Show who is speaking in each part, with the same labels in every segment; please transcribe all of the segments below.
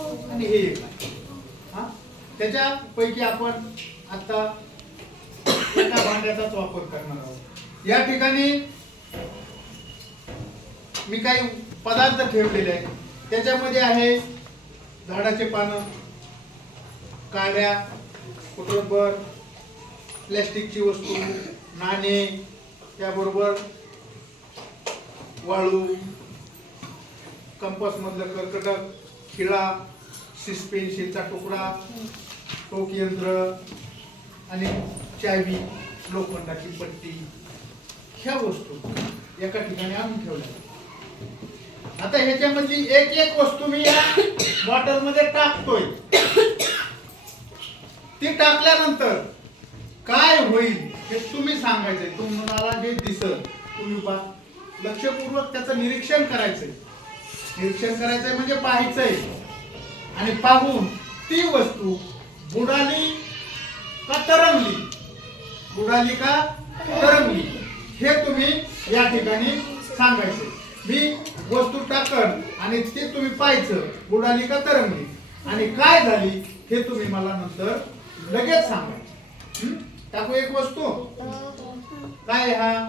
Speaker 1: आणि हे एक. आहे हा? त्याच्यापैकी आपण आता एका भांड्याचाच वापर करणार आहोत. या ठिकाणी मी काही पदार्थ ठेवलेले आहेत. त्याच्यामध्ये आहे झाडाचे पानं काड्या कुटुंबर प्लॅस्टिकची वस्तू नाणे त्याबरोबर वाळू कंपास मधलं कर्कटक खिळा सिस पेन्सिलचा तुकडा टोक यंत्र आणि चावी लोखंडाची पट्टी ह्या वस्तू एका ठिकाणी आणून ठेवल्या. आता ह्याच्यामधली एक एक वस्तू मी या बॉटलमध्ये टाकतोय. ती टाकल्यानंतर काय होईल हे तुम्ही सांगायचंय. तुम्हाला जे दिसत तुम्ही पा लक्षपूर्वक त्याचं निरीक्षण करायचंय. निरीक्षण करायचंय म्हणजे पाहायचंय. आणि पाहून ती वस्तू बुडाली का तरंगली? बुडाली का तरंगली? हे तुम्ही या ठिकाणी सांगायचे. मी वस्तू टाकन आणि ते तुम्ही पाहायचं बुडाली का तरंगली? आणि काय झाली हे तुम्ही मला नंतर लगेच सांगायचं. हं? टाकू एक वस्तू? काय आहे हा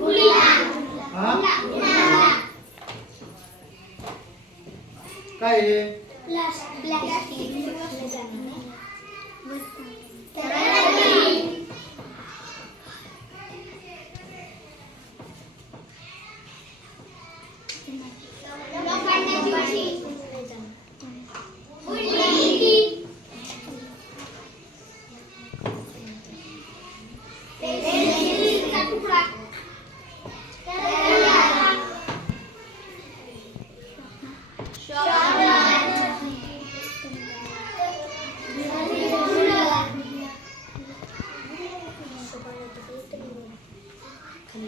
Speaker 1: हा काय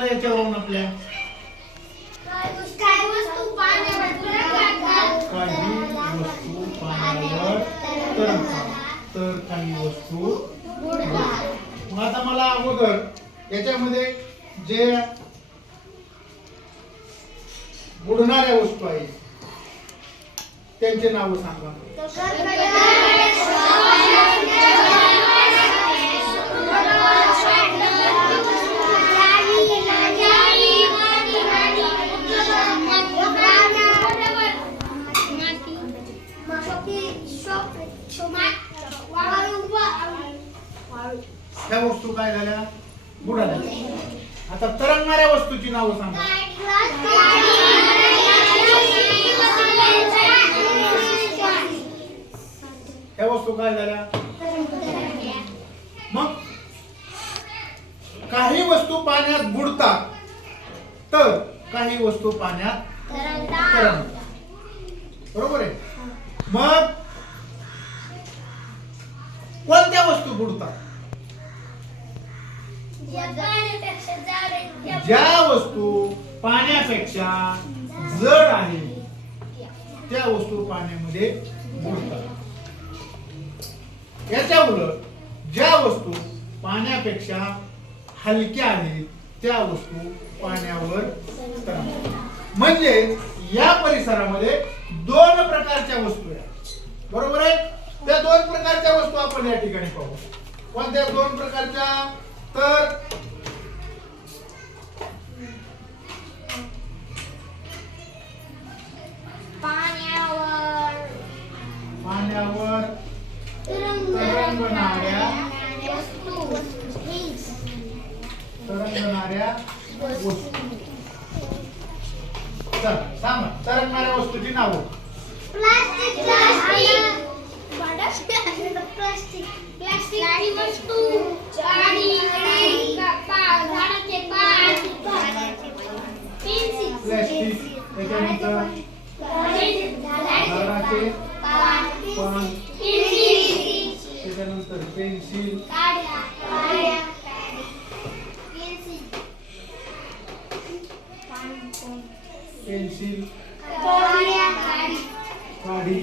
Speaker 1: आलं याच्यावरून आपल्या काही वस्तू पाण्यावर तरंगतात तर काही वस्तू बुडतात. मग आता मला अगोदर याच्यामध्ये जे बुडणाऱ्या वस्तू आहेत त्यांचे नाव सांगा ह्या वस्तू काय झाल्या? बुडाल्या. आता तरंगणाऱ्या वस्तूची नावं सांगा. त्या वस्तू काय झाल्या? मग काही वस्तू पाण्यात बुडतात तर काही वस्तू पाण्यात तरंगतात. बरोबर आहे? मग कोणत्या वस्तू बुडतात? ज्या वस्तू पाण्यापेक्षा जड आहे त्या वस्तू पाण्यामध्ये बुडतात. याच्या उलट ज्या वस्तू पाण्यापेक्षा हलक्या आहेत त्या वस्तू पाण्यावर म्हणजे या परिसरामध्ये दोन प्रकारच्या वस्तू आहेत. बरोबर आहे? त्या दोन प्रकारच्या वस्तू आपण या ठिकाणी पाहू. कोणत्या दोन प्रकारच्या? तर
Speaker 2: पाण्यावर
Speaker 1: पाण्यावर तरंगणाऱ्या तरंगणाऱ्या वस्तू चल सांगा तरंगणाऱ्या वस्तूची नावं
Speaker 2: प्लास्टिक प्लास्टिक प्लास्टिक वस्तू गाडी झाडाचे पान पेन्सिल
Speaker 1: त्याच्यानंतर झाडाचे पान
Speaker 2: पेन्सिल
Speaker 1: त्याच्यानंतर पेन्सिल
Speaker 2: पेन्सिल
Speaker 1: काडी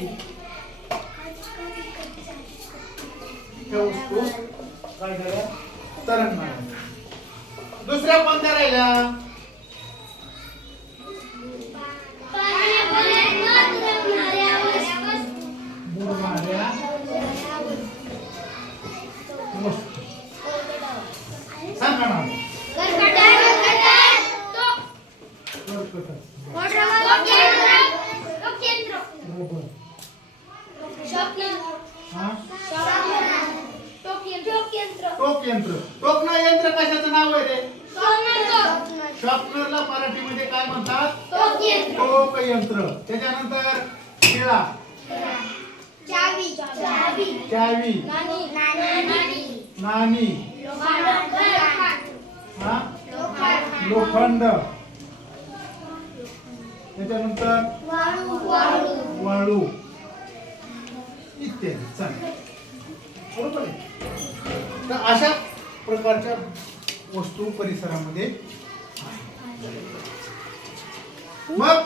Speaker 1: ह्या वस्तू काय झाल्या तरंगणाऱ्या दुसऱ्या कोणत्या राहिल्या? सांगा ना कर्कट रबर हा टोक यंत्र. टोकणं यंत्र कशाचं नाव आहे रे? शॉपनरला मराठीमध्ये काय म्हणतात? टोक यंत्र. त्याच्यानंतर शिळा.
Speaker 2: चावी.
Speaker 1: चावी. नाणी. हा? लोखंड. त्याच्यानंतर वाळू. इत्यादी. चालेल. बरोबर आहे? तर अशा प्रकारच्या वस्तू परिसरामध्ये मग